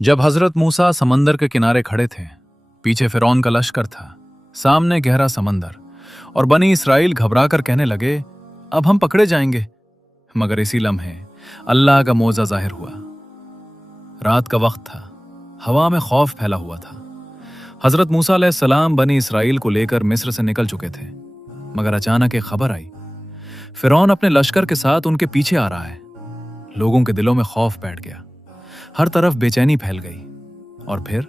जब हजरत मूसा समंदर के किनारे खड़े थे, पीछे फिरौन का लश्कर था, सामने गहरा समंदर, और बनी इसराइल घबराकर कहने लगे, अब हम पकड़े जाएंगे। मगर इसी लम्हे अल्लाह का मौजा जाहिर हुआ। रात का वक्त था, हवा में खौफ फैला हुआ था। हजरत मूसा अलैहिस्सलाम बनी इसराइल को लेकर मिस्र से निकल चुके थे, मगर अचानक एक खबर आई, फिरौन अपने लश्कर के साथ उनके पीछे आ रहा है। लोगों के दिलों में खौफ बैठ गया, हर तरफ बेचैनी फैल गई, और फिर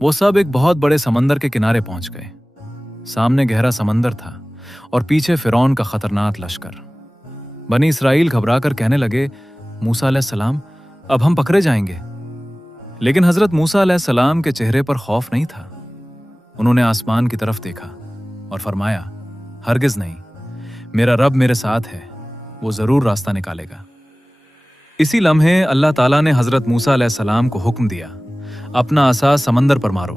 वो सब एक बहुत बड़े समंदर के किनारे पहुंच गए। सामने गहरा समंदर था और पीछे फिरौन का खतरनाक लश्कर। बनी इसराइल घबराकर कहने लगे, मूसा अलैहिस्सलाम, अब हम पकड़े जाएंगे। लेकिन हजरत मूसा अलैहिस्सलाम के चेहरे पर खौफ नहीं था। उन्होंने आसमान की तरफ देखा और फरमाया, हरगिज नहीं, मेरा रब मेरे साथ है, वो जरूर रास्ता निकालेगा। इसी लम्हे अल्लाह ताला ने हजरत मूसा अलैहिस्सलाम को हुक्म दिया, अपना असा समंदर पर मारो।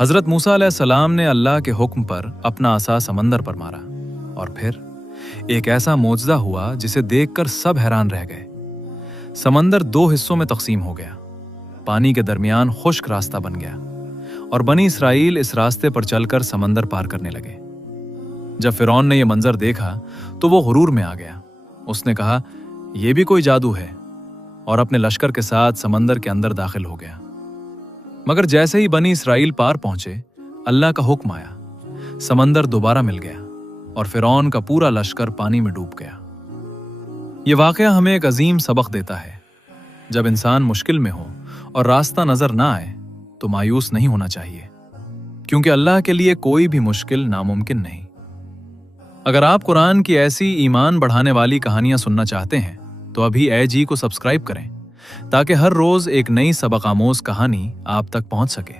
हजरत मूसा अलैहिस्सलाम ने अल्लाह के हुक्म पर अपना असा समंदर पर मारा, और फिर एक ऐसा मोजज़ा हुआ जिसे देखकर सब हैरान रह गए। समंदर दो हिस्सों में तकसीम हो गया, पानी के दरमियान खुश्क रास्ता बन गया, और बनी इसराइल इस रास्ते पर चलकर समंदर पार करने लगे। जब फिरौन ने यह मंजर देखा तो वो गुरूर में आ गया। उसने कहा, यह भी कोई जादू है, और अपने लश्कर के साथ समंदर के अंदर दाखिल हो गया। मगर जैसे ही बनी इसराइल पार पहुंचे, अल्लाह का हुक्म आया, समंदर दोबारा मिल गया और फिरौन का पूरा लश्कर पानी में डूब गया। यह वाकया हमें एक अजीम सबक देता है, जब इंसान मुश्किल में हो और रास्ता नजर ना आए तो मायूस नहीं होना चाहिए, क्योंकि अल्लाह के लिए कोई भी मुश्किल नामुमकिन नहीं। अगर आप कुरान की ऐसी ईमान बढ़ाने वाली कहानियां सुनना चाहते हैं तो अभी AG को सब्सक्राइब करें, ताकि हर रोज एक नई सबक आमोज कहानी आप तक पहुंच सके।